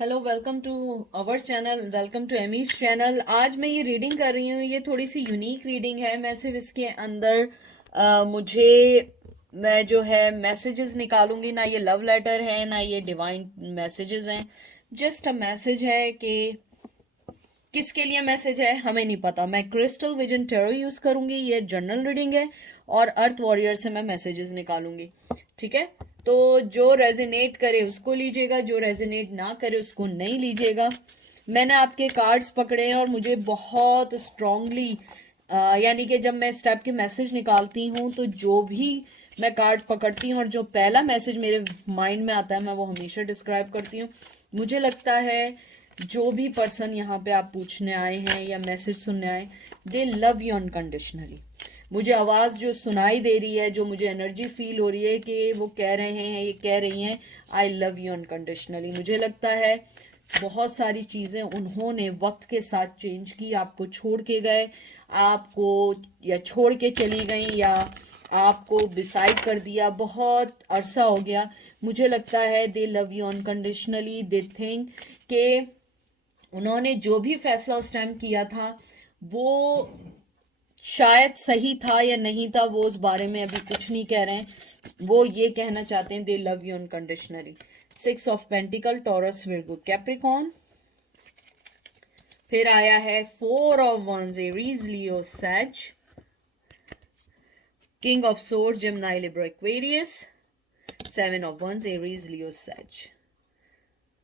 Hello, welcome to our channel, welcome to Amy's channel. आज मैं ये रीडिंग कर रही हूँ। ये थोड़ी सी यूनिक रीडिंग है। मैं सिर्फ इसके अंदर मैं जो है मैसेजेस निकालूंगी। ना ये लव लेटर है, ना ये डिवाइन मैसेजेस हैं। जस्ट अ मैसेज है कि किसके लिए मैसेज है हमें नहीं पता। मैं क्रिस्टल विजन टेरो यूज करूंगी। ये जनरल रीडिंग है और अर्थ वॉरियर से मैं मैसेजेस निकालूंगी। ठीक है, तो जो रेजोनेट करे उसको लीजिएगा, जो रेजोनेट ना करे उसको नहीं लीजिएगा। मैंने आपके कार्ड्स पकड़े हैं और मुझे बहुत स्ट्रांगली यानी कि जब मैं इस टाइप के मैसेज निकालती हूँ तो जो भी मैं कार्ड पकड़ती हूँ और जो पहला मैसेज मेरे माइंड में आता है मैं वो हमेशा डिस्क्राइब करती हूँ। मुझे लगता है जो भी पर्सन यहाँ पे आप पूछने आए हैं या मैसेज सुनने आए, दे लव यू अनकंडीशनली। मुझे आवाज़ जो सुनाई दे रही है, जो मुझे एनर्जी फील हो रही है कि वो कह रहे हैं, ये कह रही हैं आई लव यू अनकंडीशनली। मुझे लगता है बहुत सारी चीज़ें उन्होंने वक्त के साथ चेंज की। आपको छोड़ के गए, आपको या छोड़ के चली गई, या आपको डिसाइड कर दिया, बहुत अरसा हो गया। मुझे लगता है दे love you unconditionally. They think कि उन्होंने जो भी फैसला उस टाइम किया था वो शायद सही था या नहीं था, वो उस बारे में अभी कुछ नहीं कह रहे हैं। वो ये कहना चाहते हैं they love you unconditionally. 6 of pentacle, Taurus, Virgo, Capricorn. फिर आया है 4 of wands, Aries, Leo, Sag. King of sword, Gemini, Libra, Aquarius. 7 of wands, Aries, Leo, Sag.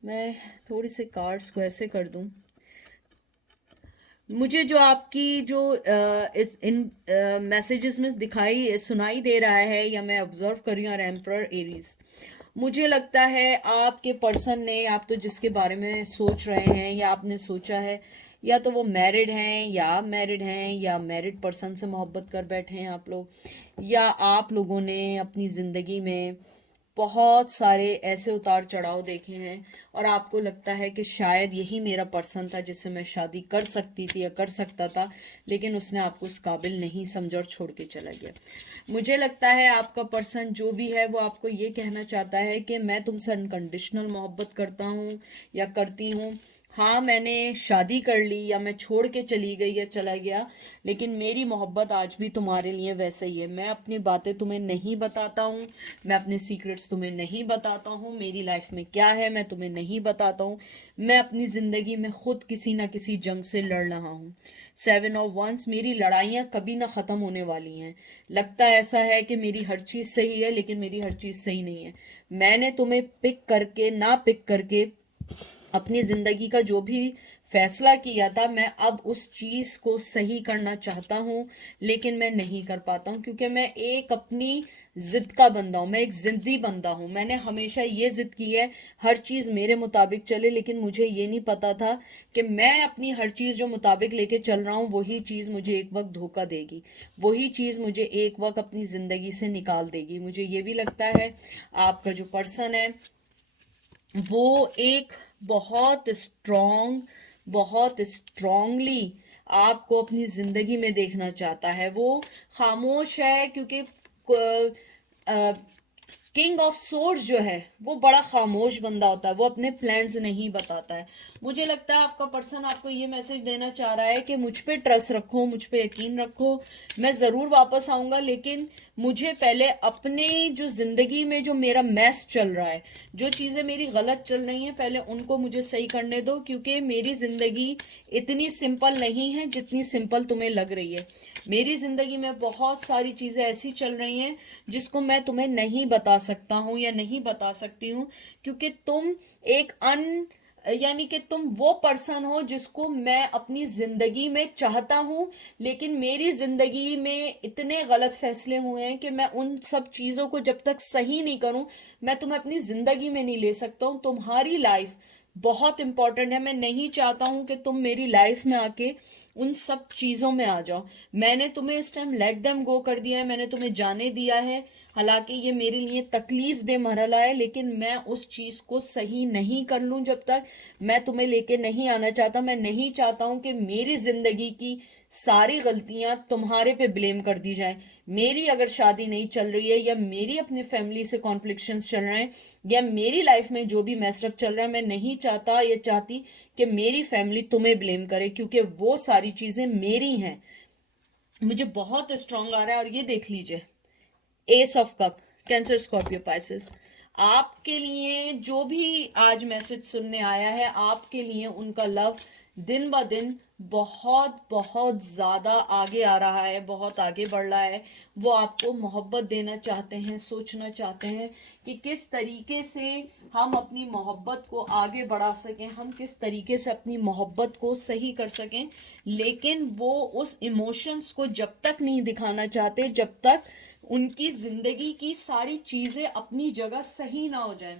मैं थोड़ी से कार्ड्स को ऐसे कर दूं। मुझे जो आपकी जो इस इन मैसेजेस में दिखाई सुनाई दे रहा है या मैं ऑब्जर्व कर रही हूँ, एम्परर, एरीज। मुझे लगता है आपके पर्सन ने, आप तो जिसके बारे में सोच रहे हैं या आपने सोचा है, या तो वो मैरिड हैं या मैरिड पर्सन से मोहब्बत कर बैठे हैं आप लोग, या आप लोगों ने अपनी ज़िंदगी में बहुत सारे ऐसे उतार चढ़ाव देखे हैं और आपको लगता है कि शायद यही मेरा पर्सन था जिससे मैं शादी कर सकती थी या कर सकता था, लेकिन उसने आपको उस काबिल नहीं समझा और छोड़ के चला गया। मुझे लगता है आपका पर्सन जो भी है वो आपको ये कहना चाहता है कि मैं तुमसे अनकंडीशनल मोहब्बत करता हूँ या करती हूँ। हाँ, मैंने शादी कर ली या मैं छोड़ के चली गई या चला गया, लेकिन मेरी मोहब्बत आज भी तुम्हारे लिए वैसे ही है। मैं अपनी बातें तुम्हें नहीं बताता हूँ, मैं अपने सीक्रेट्स तुम्हें नहीं बताता हूँ, मेरी लाइफ में क्या है मैं तुम्हें नहीं बताता हूँ। मैं अपनी ज़िंदगी में खुद किसी ना किसी जंग से लड़ रहा हूँ। 7 ऑफ वंस, मेरी लड़ाइयाँ कभी ना ख़त्म होने वाली हैं। लगता ऐसा है कि मेरी हर चीज़ सही है, लेकिन मेरी हर चीज़ सही नहीं है। मैंने तुम्हें पिक करके ना पिक करके अपनी ज़िंदगी का जो भी फैसला किया था, मैं अब उस चीज़ को सही करना चाहता हूँ, लेकिन मैं नहीं कर पाता हूँ क्योंकि मैं एक अपनी ज़िद का बंदा हूँ। मैं एक ज़िद्दी बंदा हूँ। मैंने हमेशा ये ज़िद की है हर चीज़ मेरे मुताबिक चले, लेकिन मुझे ये नहीं पता था कि मैं अपनी हर चीज़ जो मुताबिक लेके चल रहा हूँ वही चीज़ मुझे एक वक्त धोखा देगी, वही चीज़ मुझे एक वक्त अपनी ज़िंदगी से निकाल देगी। मुझे ये भी लगता है आपका जो पर्सन है वो एक बहुत स्ट्रॉन्गली आपको अपनी ज़िंदगी में देखना चाहता है। वो खामोश है क्योंकि किंग ऑफ सोर्स जो है वो बड़ा खामोश बंदा होता है, वो अपने प्लान्स नहीं बताता है। मुझे लगता है आपका पर्सन आपको ये मैसेज देना चाह रहा है कि मुझ पे ट्रस्ट रखो, मुझ पे यकीन रखो, मैं ज़रूर वापस आऊँगा, लेकिन मुझे पहले अपने जो ज़िंदगी में जो मेरा मैस चल रहा है, जो चीज़ें मेरी गलत चल रही हैं, पहले उनको मुझे सही करने दो, क्योंकि मेरी ज़िंदगी इतनी सिंपल नहीं है जितनी सिंपल तुम्हें लग रही है। मेरी ज़िंदगी में बहुत सारी चीज़ें ऐसी चल रही हैं जिसको मैं तुम्हें नहीं बता सकता हूँ या नहीं बता सकती हूँ, क्योंकि तुम एक यानी कि तुम वो पर्सन हो जिसको मैं अपनी ज़िंदगी में चाहता हूँ, लेकिन मेरी ज़िंदगी में इतने गलत फैसले हुए हैं कि मैं उन सब चीज़ों को जब तक सही नहीं करूँ मैं तुम्हें अपनी ज़िंदगी में नहीं ले सकता हूँ। तुम्हारी लाइफ बहुत इंपॉर्टेंट है। मैं नहीं चाहता हूँ कि तुम मेरी लाइफ में आके उन सब चीज़ों में आ जाओ। मैंने तुम्हें इस टाइम लेट देम गो कर दिया है, मैंने तुम्हें जाने दिया है। हालांकि ये मेरे लिए तकलीफ दे मरहला है, लेकिन मैं उस चीज़ को सही नहीं कर लूँ जब तक। मैं तुम्हें लेके नहीं आना चाहता। मैं नहीं चाहता हूँ कि मेरी ज़िंदगी की सारी गलतियाँ तुम्हारे पे ब्लेम कर दी जाएं। मेरी अगर शादी नहीं चल रही है, या मेरी अपनी फैमिली से कॉन्फ्लिक्शंस चल रहे हैं, या मेरी लाइफ में जो भी मैसअप चल रहा है, मैं नहीं चाहता या चाहती कि मेरी फैमिली तुम्हें ब्लेम करे, क्योंकि वो सारी चीज़ें मेरी हैं। मुझे बहुत स्ट्रांग आ रहा है। और ये देख लीजिए, S of cup, cancer, Scorpio, Pisces. आपके लिए जो भी आज मैसेज सुनने आया है, आपके लिए उनका लव दिन ब दिन बहुत बहुत ज़्यादा आगे आ रहा है, बहुत आगे बढ़ रहा है। वो आपको मोहब्बत देना चाहते हैं, सोचना चाहते हैं कि किस तरीके से हम अपनी मोहब्बत को आगे बढ़ा सकें, हम किस तरीके से अपनी मोहब्बत को सही कर सकें। लेकिन वो उस इमोशंस को जब तक नहीं दिखाना चाहते, जब तक उनकी जिंदगी की सारी चीजें अपनी जगह सही ना हो जाए।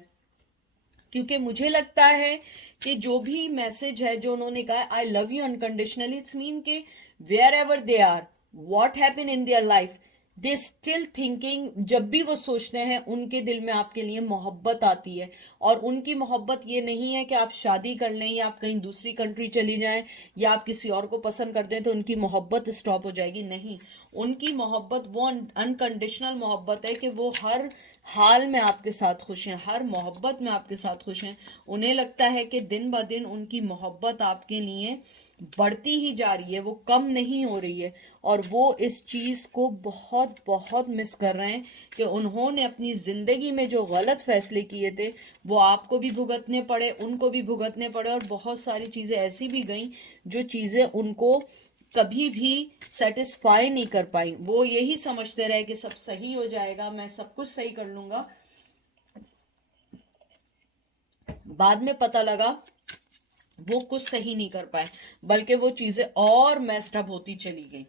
क्योंकि मुझे लगता है कि जो भी मैसेज है जो उन्होंने कहा, I love you unconditionally, it's mean के wherever they are, what happen in their life, they still thinking, जब भी वो सोचते हैं उनके दिल में आपके लिए मोहब्बत आती है। और उनकी मोहब्बत ये नहीं है कि आप शादी कर लें, या आप कहीं दूसरी कंट्री चली जाएं, या आप किसी और को पसंद कर दें तो उनकी मोहब्बत स्टॉप हो जाएगी। नहीं, उनकी मोहब्बत वो अनकंडीशनल मोहब्बत है कि वो हर हाल में आपके साथ खुश हैं, हर मोहब्बत में आपके साथ खुश हैं। उन्हें लगता है कि दिन ब दिन उनकी मोहब्बत आपके लिए बढ़ती ही जा रही है, वो कम नहीं हो रही है। और वो इस चीज़ को बहुत बहुत मिस कर रहे हैं कि उन्होंने अपनी ज़िंदगी में जो गलत फैसले किए थे वो आपको भी भुगतने पड़े, उनको भी भुगतने पड़े, और बहुत सारी चीज़ें ऐसी भी गई जो चीज़ें उनको कभी भी सेटिस्फाई नहीं कर पाई। वो यही समझते रहे कि सब सही हो जाएगा, मैं सब कुछ सही कर लूँगा। बाद में पता लगा वो कुछ सही नहीं कर पाए, बल्कि वो चीज़ें और मेस्ड अप होती चली गई।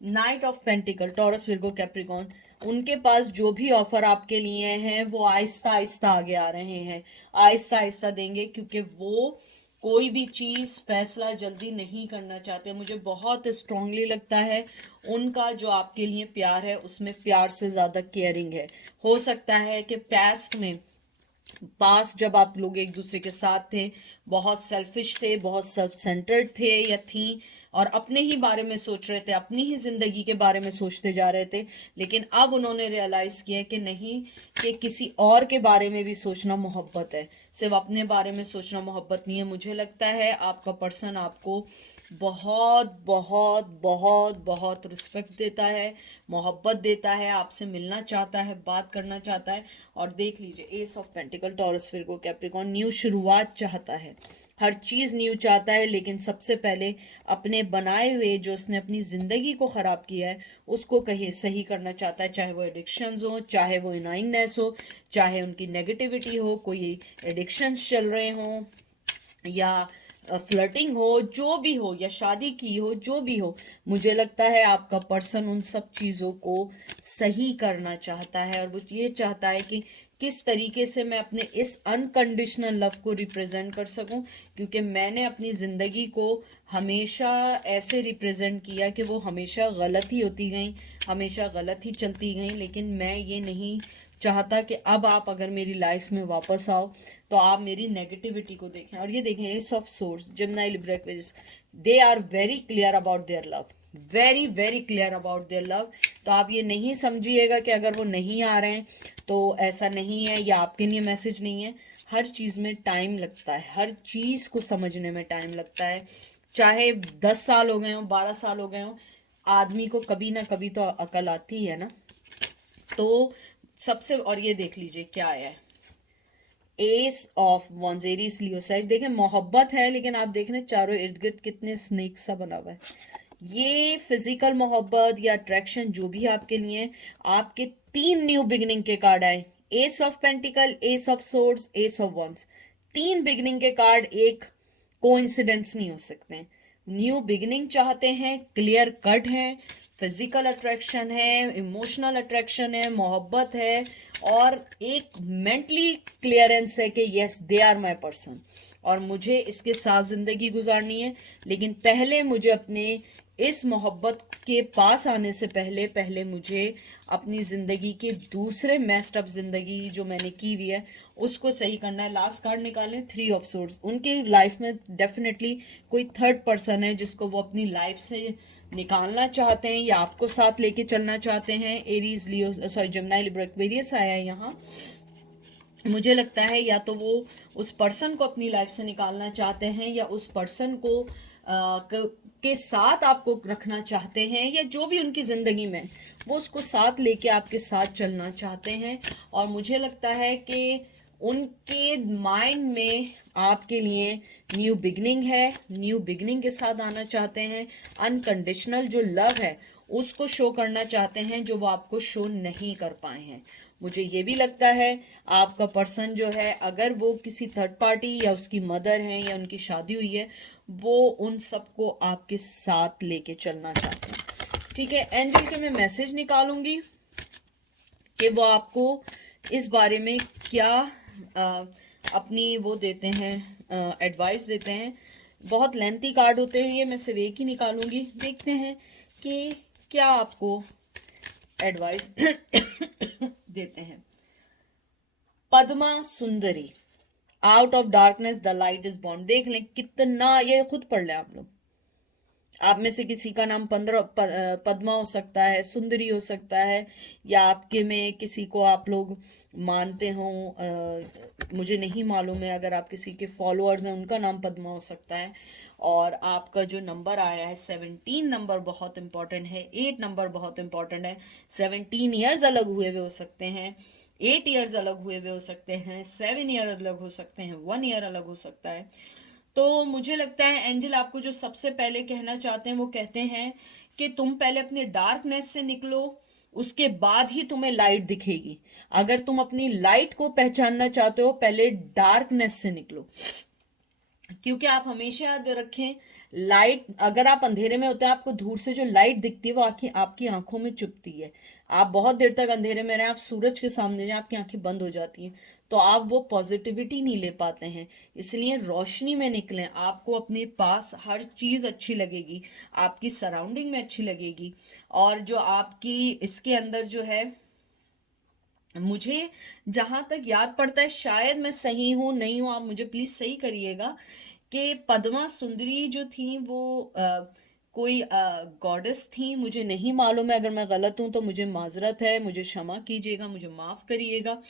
Night of pentacle, Taurus, Virgo, Capricorn, उनके पास जो भी ऑफर आपके लिए हैं वो आहिस्ता आहिस्ता आगे आ रहे हैं, आहिस्ता आहिस्ता देंगे, क्योंकि वो कोई भी चीज़ फैसला जल्दी नहीं करना चाहते। मुझे बहुत स्ट्रांगली लगता है उनका जो आपके लिए प्यार है उसमें प्यार से ज़्यादा केयरिंग है। हो सकता है कि पास जब आप लोग एक दूसरे के साथ थे, बहुत सेल्फिश थे, बहुत सेल्फ सेंटर्ड थे या थी, और अपने ही बारे में सोच रहे थे, अपनी ही ज़िंदगी के बारे में सोचते जा रहे थे। लेकिन अब उन्होंने रियलाइज़ किया कि नहीं, कि किसी और के बारे में भी सोचना मोहब्बत है, सिर्फ अपने बारे में सोचना मोहब्बत नहीं है। मुझे लगता है आपका पर्सन आपको बहुत बहुत बहुत बहुत रिस्पेक्ट देता है, मोहब्बत देता है, आपसे मिलना चाहता है, बात करना चाहता है। और देख लीजिए, S of pentacle, Taurus, Virgo, Capricorn, new शुरुआत चाहता है, हर चीज़ न्यू चाहता है, लेकिन सबसे पहले अपने बनाए हुए जो उसने अपनी ज़िंदगी को ख़राब किया है उसको कहीं सही करना चाहता है। चाहे वो एडिक्शंस हो, चाहे वो इनाइंगनेस हो, चाहे उनकी नेगेटिविटी हो, कोई एडिक्शंस चल रहे हों, या फ्लर्टिंग हो, जो भी हो, या शादी की हो, जो भी हो, मुझे लगता है आपका पर्सन उन सब चीज़ों को सही करना चाहता है। और वो ये चाहता है कि किस तरीके से मैं अपने इस अनकंडीशनल लव को रिप्रेजेंट कर सकूं, क्योंकि मैंने अपनी ज़िंदगी को हमेशा ऐसे रिप्रेजेंट किया कि वो हमेशा गलत ही होती गई, हमेशा गलत ही चलती गई। लेकिन मैं ये नहीं चाहता कि अब आप अगर मेरी लाइफ में वापस आओ तो आप मेरी नेगेटिविटी को देखें। और ये देखें, ace of swords, Gemini, Libra, Aquarius, they are very clear about their love, very very clear about their love. तो आप ये नहीं समझिएगा कि अगर वो नहीं आ रहे हैं तो ऐसा नहीं है या आपके लिए मैसेज नहीं है। हर चीज़ में टाइम लगता है, हर चीज़ को समझने में टाइम लगता है। चाहे 10 साल हो गए हों, 12 साल हो गए हों, आदमी को कभी ना कभी तो अकल आती है ना। तो सबसे, और ये देख लीजिए क्या आया है, S of once, Aries, Leo, सैज। देखें, मोहब्बत है, लेकिन आप देख रहे हैं चारों इर्द गिर्द कितने स्नेक सा बना हुआ है। ये फिजिकल मोहब्बत या अट्रैक्शन जो भी आपके लिए, आपके 3 न्यू बिगिनिंग के कार्ड आए, ace of pentacles, ace of swords, ace of wands. 3 beginning के कार्ड एक कोइंसिडेंस नहीं हो सकते। न्यू बिगिनिंग चाहते हैं, क्लियर कट हैं, फिजिकल अट्रैक्शन है, इमोशनल अट्रैक्शन है, मोहब्बत है, और एक मेंटली क्लियरेंस है कि yes, they are my person और मुझे इसके साथ ज़िंदगी गुजारनी है। लेकिन पहले मुझे अपने इस मोहब्बत के पास आने से पहले पहले मुझे अपनी ज़िंदगी के दूसरे मेस्ड अप ज़िंदगी जो मैंने की हुई है उसको सही करना है। लास्ट कार्ड निकालें, 3 ऑफ सोर्ड्स। उनके लाइफ में डेफिनेटली कोई थर्ड पर्सन है जिसको वो अपनी लाइफ से निकालना चाहते हैं या आपको साथ लेके चलना चाहते हैं। एरीज, लियो, सॉरी, जेमिनी, लिब्रा, एक्वेरियस आया है यहाँ। मुझे लगता है या तो वो उस पर्सन को अपनी लाइफ से निकालना चाहते हैं या उस पर्सन को के साथ आपको रखना चाहते हैं, या जो भी उनकी ज़िंदगी में वो उसको साथ लेके आपके साथ चलना चाहते हैं। और मुझे लगता है कि उनके माइंड में आपके लिए न्यू बिगनिंग है, न्यू बिगनिंग के साथ आना चाहते हैं। अनकंडीशनल जो लव है उसको शो करना चाहते हैं जो वो आपको शो नहीं कर पाए हैं। मुझे ये भी लगता है आपका पर्सन जो है, अगर वो किसी थर्ड पार्टी या उसकी मदर है या उनकी शादी हुई है, वो उन सबको आपके साथ लेके चलना चाहते हैं। ठीक है, एंजल से मैं मैसेज निकालूंगी कि वो आपको इस बारे में क्या अपनी वो देते हैं, एडवाइस देते हैं। बहुत लेंथी कार्ड होते हैं ये, मैं सिर्फ एक ही निकालूंगी। देखते हैं कि क्या आपको एडवाइस देते हैं। पद्मा सुंदरी, out of darkness the light is born. देख लें कितना, ये खुद पढ़ लें आप लोग। आप में से किसी का नाम पद्मा हो सकता है, सुंदरी हो सकता है, या आपके में किसी को आप लोग मानते हो, मुझे नहीं मालूम है। अगर आप किसी के फॉलोअर्स हैं उनका नाम पद्मा हो सकता है। और आपका जो नंबर आया है 17 नंबर बहुत इंपॉर्टेंट है, 8 नंबर बहुत इंपॉर्टेंट है। 17 ईयर्स अलग हुए हुए हो सकते हैं, 8 ईयर्स अलग हुए हुए हो सकते हैं, 7 ईयर अलग हो सकते हैं, 1 ईयर अलग हो सकता है। तो मुझे लगता है एंजल आपको जो सबसे पहले कहना चाहते हैं वो कहते हैं कि तुम पहले अपने डार्कनेस से निकलो, उसके बाद ही तुम्हें लाइट दिखेगी। अगर तुम अपनी लाइट को पहचानना चाहते हो, पहले डार्कनेस से निकलो। क्योंकि आप हमेशा याद रखें, लाइट, अगर आप अंधेरे में होते हैं, आपको दूर से जो लाइट दिखती है वो आपकी आंखों में चुभती है। आप बहुत देर तक अंधेरे में रहें, आप सूरज के सामने जाएं, आपकी आंखें बंद हो जाती हैं, तो आप वो पॉजिटिविटी नहीं ले पाते हैं। इसलिए रोशनी में निकलें, आपको अपने पास हर चीज़ अच्छी लगेगी, आपकी सराउंडिंग में अच्छी लगेगी। और जो आपकी इसके अंदर जो है, मुझे जहाँ तक याद पड़ता है, शायद मैं सही हूँ नहीं हूँ, आप मुझे प्लीज़ सही करिएगा, कि पद्मा सुंदरी जो थी वो कोई गॉडेस थी। मुझे नहीं मालूम है, अगर मैं गलत हूँ तो मुझे माजरत है, मुझे क्षमा कीजिएगा, मुझे माफ़ करिएगा।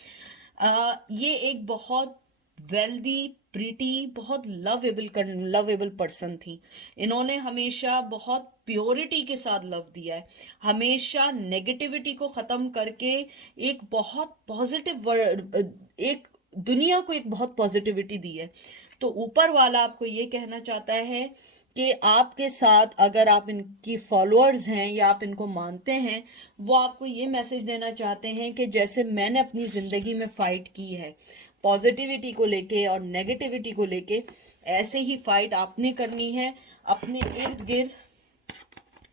ये एक बहुत वेल्दी, प्रीटी, बहुत लवेबल पर्सन थी। इन्होंने हमेशा बहुत प्योरिटी के साथ लव दिया है, हमेशा नेगेटिविटी को ख़त्म करके एक बहुत पॉजिटिव एक दुनिया को एक बहुत पॉजिटिविटी दी है। तो ऊपर वाला आपको ये कहना चाहता है कि आपके साथ, अगर आप इनकी फॉलोअर्स हैं या आप इनको मानते हैं, वो आपको ये मैसेज देना चाहते हैं कि जैसे मैंने अपनी ज़िंदगी में फ़ाइट की है पॉजिटिविटी को लेके और नेगेटिविटी को लेके, ऐसे ही फाइट आपने करनी है। अपने इर्द गिर्द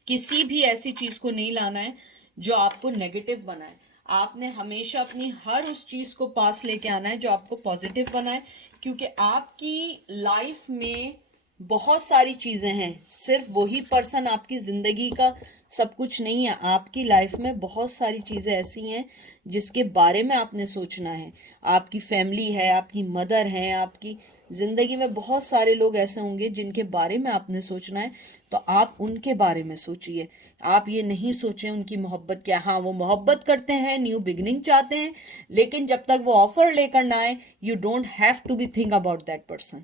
किसी भी ऐसी चीज़ को नहीं लाना है जो आपको नेगेटिव बनाए। आपने हमेशा अपनी हर उस चीज़ को पास लेके आना है जो आपको पॉजिटिव बनाए, क्योंकि आपकी लाइफ में बहुत सारी चीज़ें हैं। सिर्फ वही पर्सन आपकी ज़िंदगी का सब कुछ नहीं है। आपकी लाइफ में बहुत सारी चीज़ें ऐसी हैं जिसके बारे में आपने सोचना है। आपकी फैमिली है, आपकी मदर है, आपकी ज़िंदगी में बहुत सारे लोग ऐसे होंगे जिनके बारे में आपने सोचना है, तो आप उनके बारे में सोचिए। आप ये नहीं सोचें उनकी मोहब्बत क्या, हाँ वो मोहब्बत करते हैं, न्यू बिगनिंग चाहते हैं, लेकिन जब तक वो ऑफर लेकर ना आए, you don't have to be think about that person,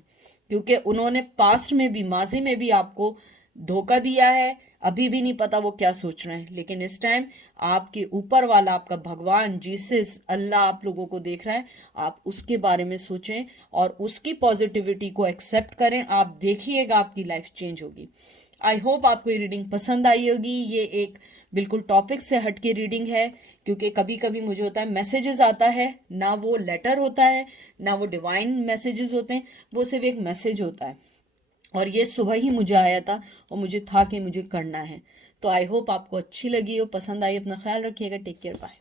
क्योंकि उन्होंने पास्ट में भी, माजी में भी आपको धोखा दिया है। अभी भी नहीं पता वो क्या सोच रहे हैं, लेकिन इस टाइम आपके ऊपर वाला, आपका भगवान, जीसस, अल्लाह आप लोगों को देख रहा है। आप उसके बारे में सोचें और उसकी पॉजिटिविटी को एक्सेप्ट करें। आप देखिएगा आपकी लाइफ चेंज होगी। आई होप आपको ये रीडिंग पसंद आई होगी। ये एक बिल्कुल टॉपिक से हट के रीडिंग है, क्योंकि कभी कभी मुझे होता है मैसेजेस आता है, ना वो लेटर होता है, ना वो डिवाइन मैसेजेस होते हैं, वो सिर्फ एक मैसेज होता है। और ये सुबह ही मुझे आया था और मुझे था कि मुझे करना है। तो आई होप आपको अच्छी लगी हो, पसंद आई। अपना ख्याल रखिएगा। Take care, bye.